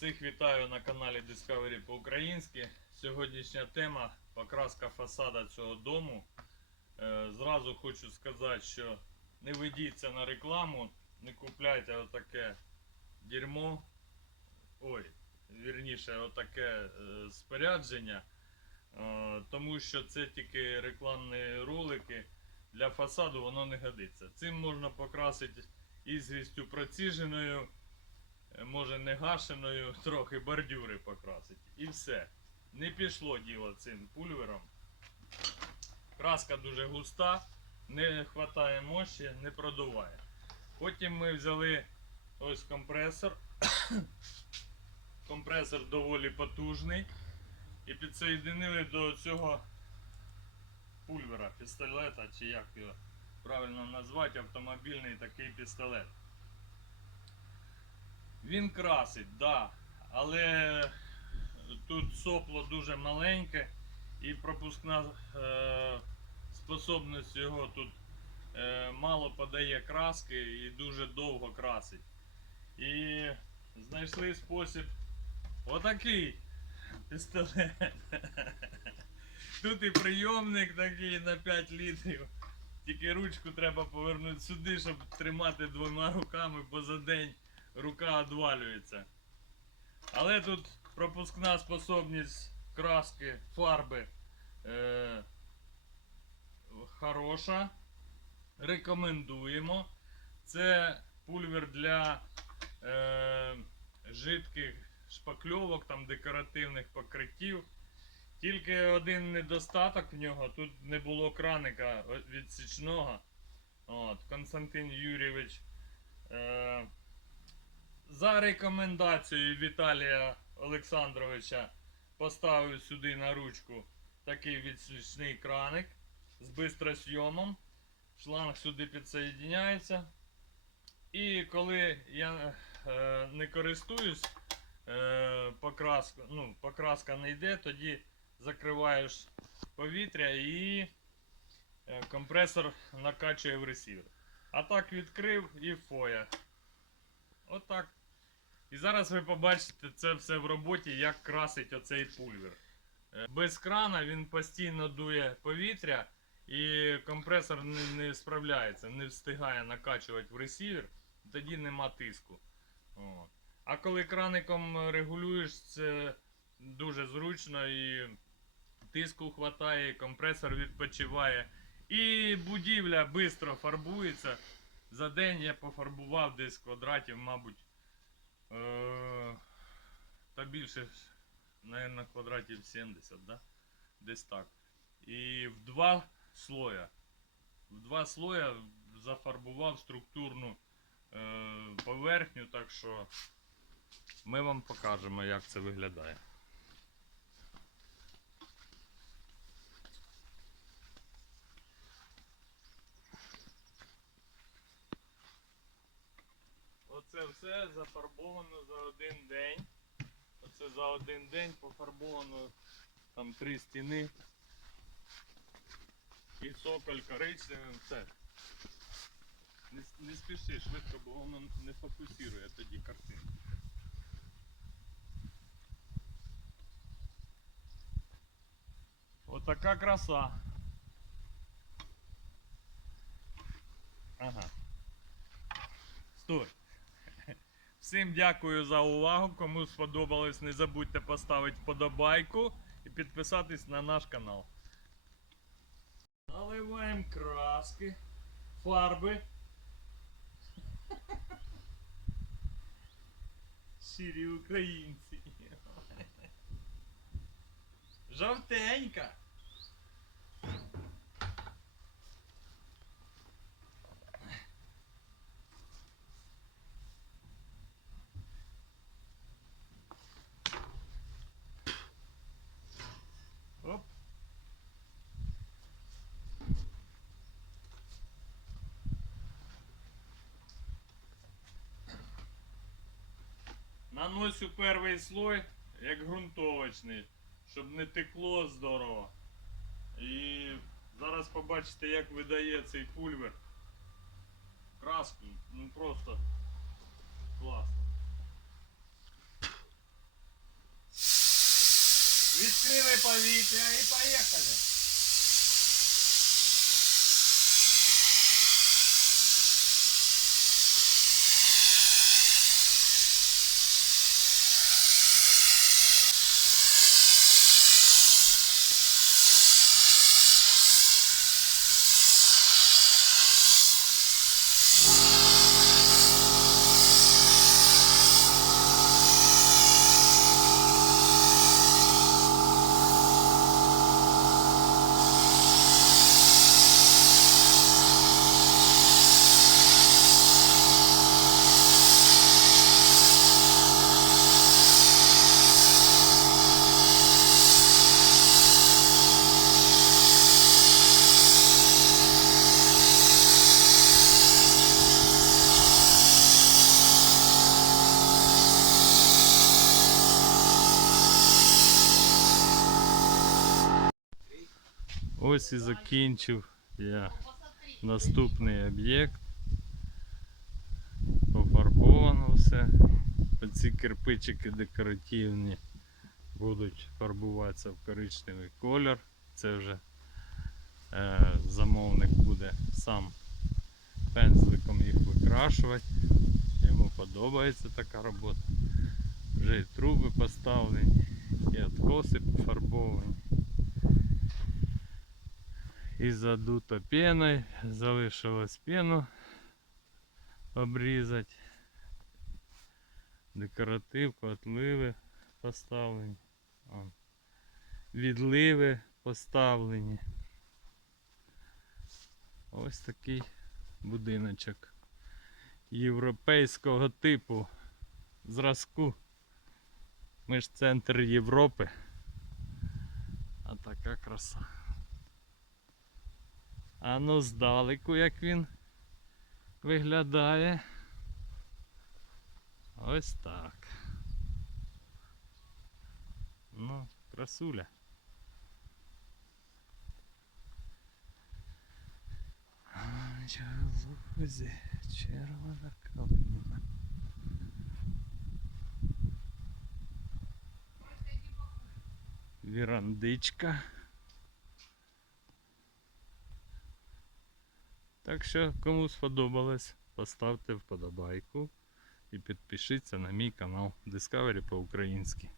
Всіх вітаю на каналі Discovery по-українськи. Сьогоднішня тема покраска фасада цього дому. Е, Зразу хочу сказати, що не ведіться на рекламу, не купляйте отаке дерьмо. Ой, вірніше, отаке е, спорядження. Е, Тому що це тільки рекламні ролики. Для фасаду воно не годиться. Цим можна покрасити ізвістю проціженою. Може не гашеною, трохи бордюри покрасить. І все. Не пішло діло цим пульвером. Краска дуже густа, не вистачає мощі, не продуває. Потім ми взяли ось компресор. компресор доволі потужний. І підсоєдинили до цього пульвера, пістолета, чи як його правильно назвати, автомобільний такий пістолет. Він красить, да. Але тут сопло дуже маленьке і пропускна е, способність його тут е, мало подає краски і дуже довго красить. І знайшли спосіб отакий пістолет. Тут і прийомник такий на 5 літрів. Тільки ручку треба повернути сюди, щоб тримати двома руками, бо за день рука одвалюється. Але тут пропускна способність краски, фарби е, хороша. Рекомендуємо. Це пульвер для е, жидких шпакльовок, там декоративних покриттів. Тільки один недостаток в нього, тут не було краника відсічного. От, Константин Юрійович. Е, за рекомендацією Віталія Олександровича поставив сюди на ручку такий відсічний краник з бистросйомом. Шланг сюди підсоєдняється. І коли я е, не користуюсь, е, покраска, ну, покраска не йде, тоді закриваєш повітря і е, компресор накачує в ресівер. А так відкрив і фоя. Отак. І зараз ви побачите це все в роботі, як красить оцей пульвер. Е, Без крана він постійно дує повітря і компресор не, не справляється, не встигає накачувати в ресівер, тоді нема тиску. От. А коли краником регулюєш, це дуже зручно і тиску і компресор відпочиває. І будівля швидко фарбується. За день я пофарбував десь квадратів, мабуть, та більше, мабуть, квадратів 70, да? десь так. І в два слоя. В два слоя зафарбував структурну е- поверхню, так що ми вам покажемо, як це виглядає. Оце все зафарбовано за один день. Оце за один день пофарбовано там три стіни. І цоколь коричневим, все. Не, не спіши швидко, бо воно не фокусує тоді картинку. Отака краса. Ага. Стой. Всім дякую за увагу. Кому сподобалось, не забудьте поставити вподобайку і підписатись на наш канал. Наливаємо краски, фарби. Щирі українці. Жовтенька. наношу перший слой як ґрунтовочний, щоб не текло здорово. І зараз побачите, як видає цей пульвер. Краску, ну просто класно. Відкрили повітря і поїхали. Ось і закінчив я наступний об'єкт. Пофарбовано все. Оці кирпичики декоративні будуть фарбуватися в коричневий колір. Це вже е, замовник буде сам пензликом їх викрашувати. Йому подобається така робота. Вже і труби поставлені, і откоси пофарбовані. І задуто пеною, залишилось пену обрізати. Декоративку, отливи поставлені. Відливи поставлені. Ось такий будиночок європейського типу зразку. Ми ж центр Європи. А така краса. А ну здалеку як він виглядає. Ось так. Ну, красуля. Ангелузі, червона калина. Вірандичка. Так що, кому сподобалось, поставте вподобайку і підпишіться на мій канал Discovery по-українськи.